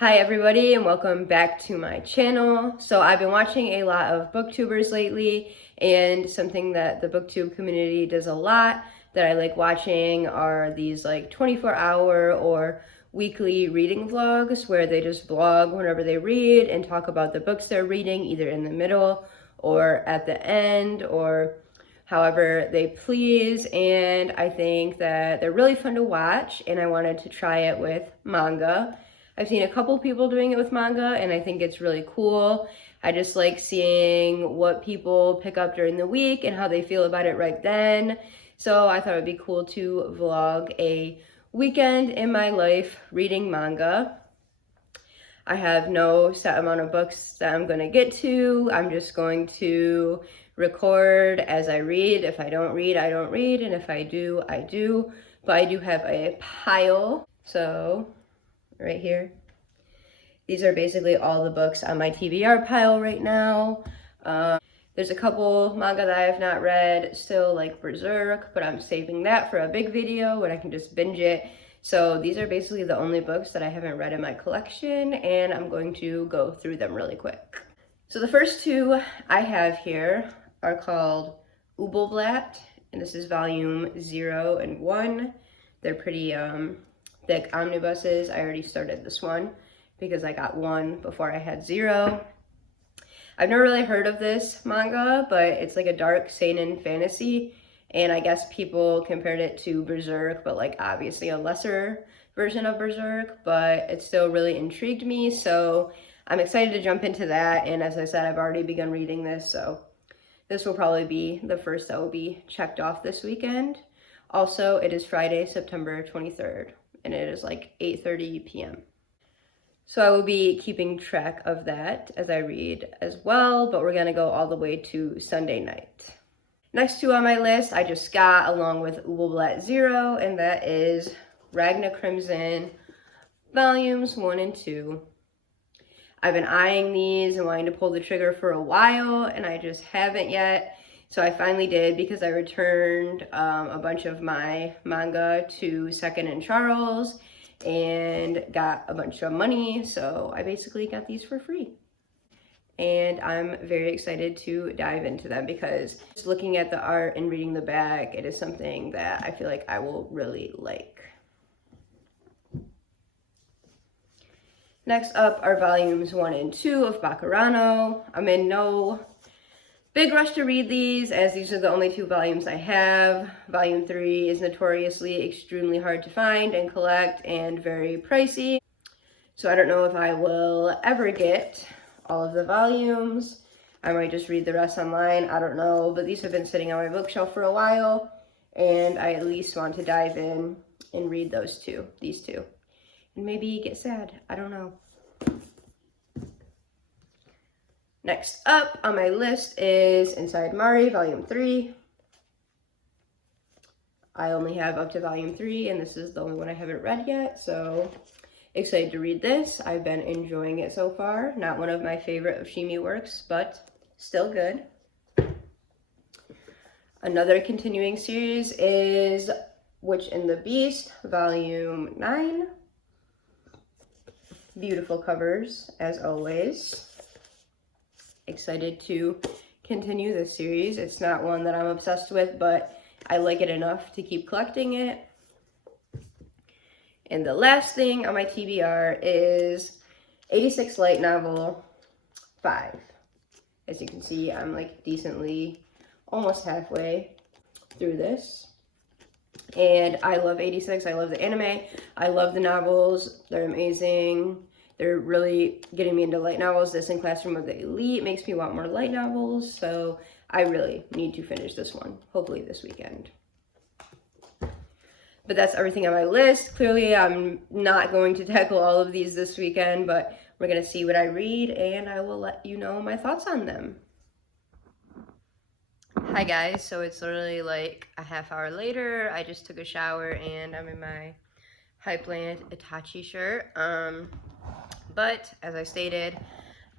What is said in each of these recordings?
Hi everybody and welcome back to my channel. So I've been watching a lot of booktubers lately, and something that the booktube community does a lot that I like watching are these like 24-hour or weekly reading vlogs where they just vlog whenever they read and talk about the books they're reading, either in the middle or at the end or however they please. And I think that they're really fun to watch, and I wanted to try it with manga. I've seen a couple people doing it with manga, and I think it's really cool. I just like seeing what people pick up during the week and how they feel about it right then. So I thought it'd be cool to vlog a weekend in my life reading manga. I have no set amount of books that I'm going to get to. I'm just going to record as I read. If I don't read, I don't read, and if I do, I do. But I do have a pile, so right here. These are basically all the books on my TBR pile right now. There's a couple manga that I have not read still, like Berserk, but I'm saving that for a big video when I can just binge it. So these are basically the only books that I haven't read in my collection, and I'm going to go through them really quick. So the first two I have here are called Ooplet, and this is volume 0 and 1. They're pretty thick omnibuses. I already started this one because I got 1 before I had 0. I've never really heard of this manga, but it's like a dark seinen fantasy, and I guess people compared it to Berserk, but like obviously a lesser version of Berserk, but it still really intrigued me, so I'm excited to jump into that. And as I said, I've already begun reading this, so this will probably be the first that will be checked off this weekend. Also, it is Friday, September 23rd. And it is like 8:30 p.m. So I will be keeping track of that as I read as well, but we're gonna go all the way to Sunday night. Next two on my list, I just got along with Ooplet 0, and that is Ragna Crimson, volumes 1 and 2. I've been eyeing these and wanting to pull the trigger for a while, and I just haven't yet. So I finally did, because I returned a bunch of my manga to Second and Charles and got a bunch of money. So I basically got these for free. And I'm very excited to dive into them, because just looking at the art and reading the back, it is something that I feel like I will really like. Next up are volumes 1 and 2 of Baccano. I'm in no big rush to read these, as these are the only 2 volumes I have. Volume 3 is notoriously extremely hard to find and collect and very pricey. So I don't know if I will ever get all of the volumes. I might just read the rest online, I don't know. But these have been sitting on my bookshelf for a while, and I at least want to dive in and read these two. And maybe get sad, I don't know. Next up on my list is Inside Mari, Volume 3. I only have up to Volume 3, and this is the only one I haven't read yet, so excited to read this. I've been enjoying it so far. Not one of my favorite Oshimi works, but still good. Another continuing series is Witch and the Beast, Volume 9. Beautiful covers, as always. Excited to continue this series. It's not one that I'm obsessed with, but I like it enough to keep collecting it. And the last thing on my TBR is 86 Light Novel 5. As you can see, I'm like decently almost halfway through this. And I love 86. I love the anime. I love the novels. They're amazing. They're really getting me into light novels. This and Classroom of the Elite makes me want more light novels, so I really need to finish this one, hopefully this weekend. But that's everything on my list. Clearly, I'm not going to tackle all of these this weekend, but we're gonna see what I read, and I will let you know my thoughts on them. Hi guys, so it's literally like a half hour later. I just took a shower and I'm in my Hypeland Itachi shirt. But as I stated,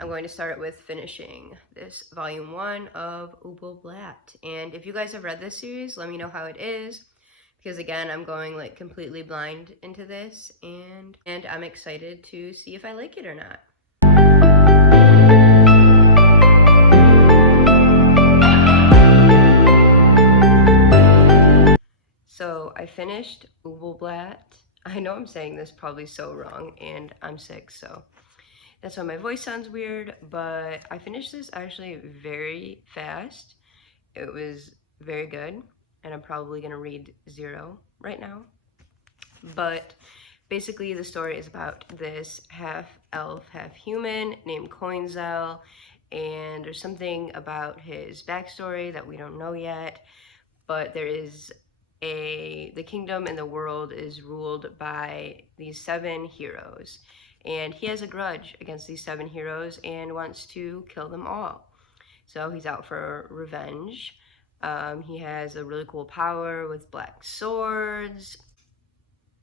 I'm going to start with finishing this volume 1 of Ooplet. And if you guys have read this series, let me know how it is, because again, I'm going like completely blind into this, and I'm excited to see if I like it or not. So I finished Ooplet. I know I'm saying this probably so wrong, and I'm sick, so that's why my voice sounds weird, but I finished this actually very fast. It was very good, and I'm probably gonna read 0 right now. But basically the story is about this half elf, half human named Coinzel, and there's something about his backstory that we don't know yet, but there is the kingdom and the world is ruled by these 7 heroes, and he has a grudge against these 7 heroes and wants to kill them all. So he's out for revenge. He has a really cool power with black swords.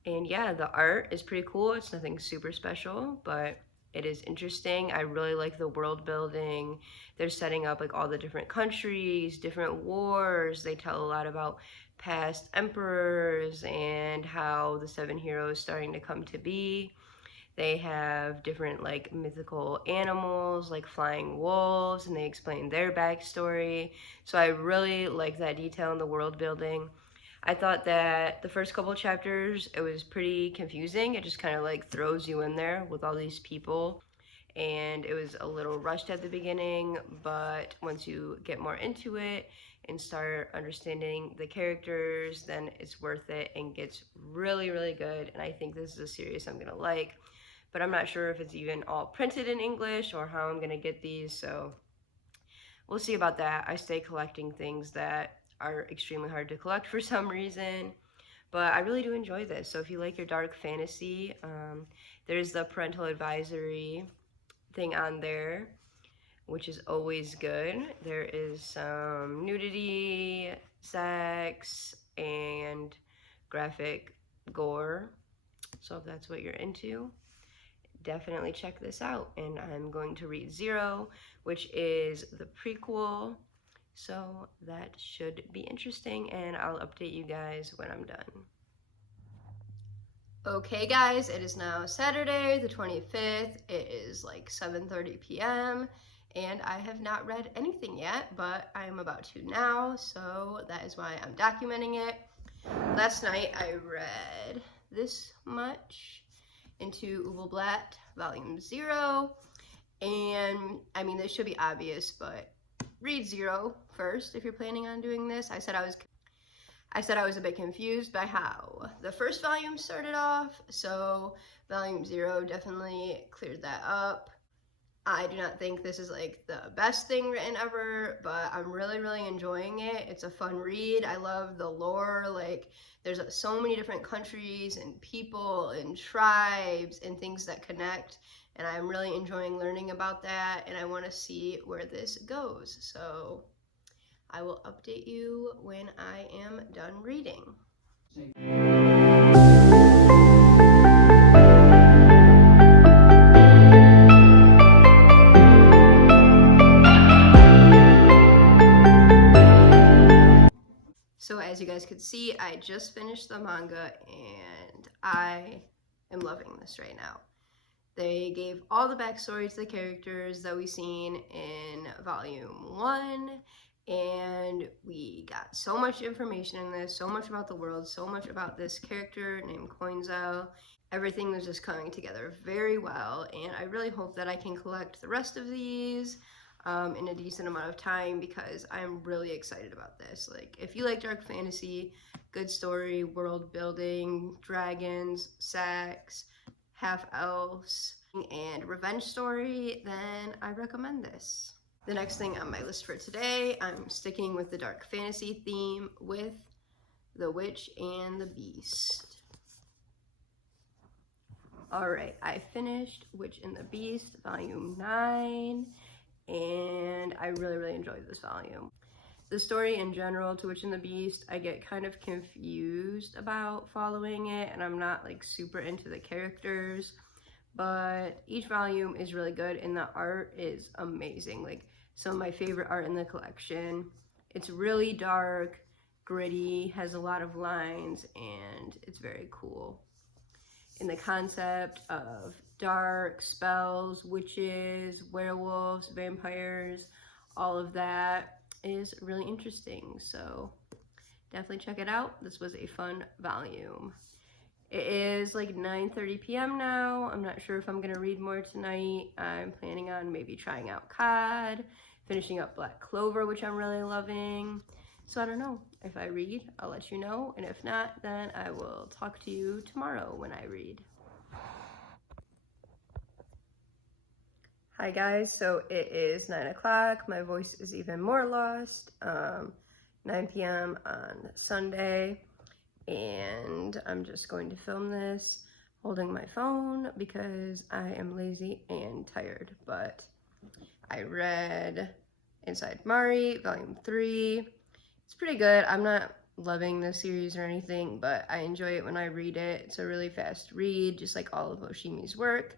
And yeah, the art is pretty cool. It's nothing super special, but it is interesting. I really like the world building. They're setting up like all the different countries, different wars. They tell a lot about past emperors and how the 7 heroes starting to come to be. They have different like mythical animals like flying wolves, and they explain their backstory. So I really like that detail in the world building. I thought that the first couple chapters, it was pretty confusing. It just kind of like throws you in there with all these people, and it was a little rushed at the beginning, but once you get more into it and start understanding the characters, then it's worth it and gets really, really good. And I think this is a series I'm gonna like, but I'm not sure if it's even all printed in English or how I'm gonna get these, so we'll see about that. I stay collecting things that are extremely hard to collect for some reason, but I really do enjoy this. So if you like your dark fantasy, there's the parental advisory thing on there, which is always good. There is some nudity, sex, and graphic gore. So if that's what you're into, definitely check this out. And I'm going to read 0, which is the prequel. So that should be interesting, and I'll update you guys when I'm done. Okay guys, it is now Saturday the 25th. It is like 7:30 p.m. and I have not read anything yet, but I am about to now, so that is why I'm documenting it. Last night I read this much into Ooplet Volume 0, and I mean this should be obvious, but read 0 first if you're planning on doing this. I said I was a bit confused by how the first volume started off, so Volume 0 definitely cleared that up. I do not think this is like the best thing written ever, but I'm really, really enjoying it. It's a fun read. I love the lore. Like, there's so many different countries and people and tribes and things that connect, and I'm really enjoying learning about that, and I want to see where this goes. So I will update you when I am done reading. So as you guys could see, I just finished the manga and I am loving this right now. They gave all the backstory to the characters that we've seen in Volume 1, and we got so much information in this, so much about the world, so much about this character named Coinzel. Everything was just coming together very well, and I really hope that I can collect the rest of these in a decent amount of time, because I'm really excited about this. Like, if you like dark fantasy, good story, world building, dragons, sex, half elves, and revenge story, then I recommend this. The next thing on my list for today, I'm sticking with the dark fantasy theme with The Witch and the Beast. Alright, I finished Witch and the Beast, Volume 9, and I really, really enjoyed this volume. The story in general to Witch and the Beast, I get kind of confused about following it, and I'm not like super into the characters, but each volume is really good, and the art is amazing. Like, some of my favorite art in the collection. It's really dark, gritty, has a lot of lines, and it's very cool. And the concept of dark spells, witches, werewolves, vampires, all of that is really interesting. So definitely check it out. This was a fun volume. It is like 9:30 p.m. now. I'm not sure if I'm gonna read more tonight. I'm planning on maybe trying out COD, finishing up Black Clover, which I'm really loving. So I don't know. If I read, I'll let you know. And if not, then I will talk to you tomorrow when I read. Hi guys, so it is 9 o'clock. My voice is even more lost. 9 p.m. on Sunday. And I'm just going to film this holding my phone because I am lazy and tired. But I read Inside Mari, Volume 3. It's pretty good. I'm not loving the series or anything, but I enjoy it when I read it. It's a really fast read, just like all of Oshimi's work.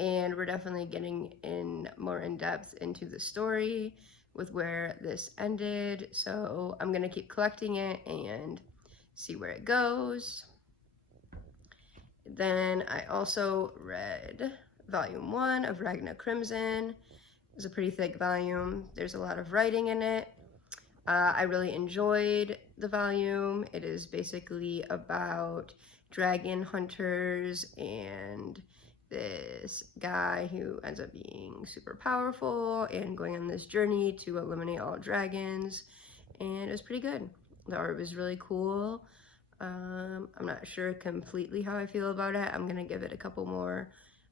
And we're definitely getting more in depth into the story with where this ended. So I'm gonna keep collecting it and see where it goes. Then I also read Volume 1 of Ragna Crimson. It's a pretty thick volume. There's a lot of writing in it. I really enjoyed the volume. It is basically about dragon hunters and this guy who ends up being super powerful and going on this journey to eliminate all dragons. And it was pretty good. The art was really cool. I'm not sure completely how I feel about it. I'm gonna give it a couple more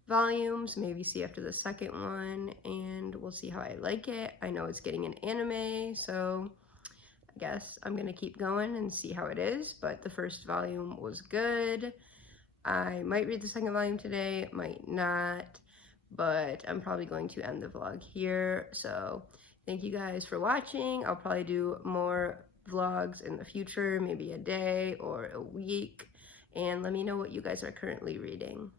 volumes, maybe see after the second one, and we'll see how I like it. I know it's getting an anime, so I guess I'm gonna keep going and see how it is, but the first volume was good. I might read the second volume today, might not, but I'm probably going to end the vlog here. So thank you guys for watching. I'll probably do more vlogs in the future, maybe a day or a week, and let me know what you guys are currently reading.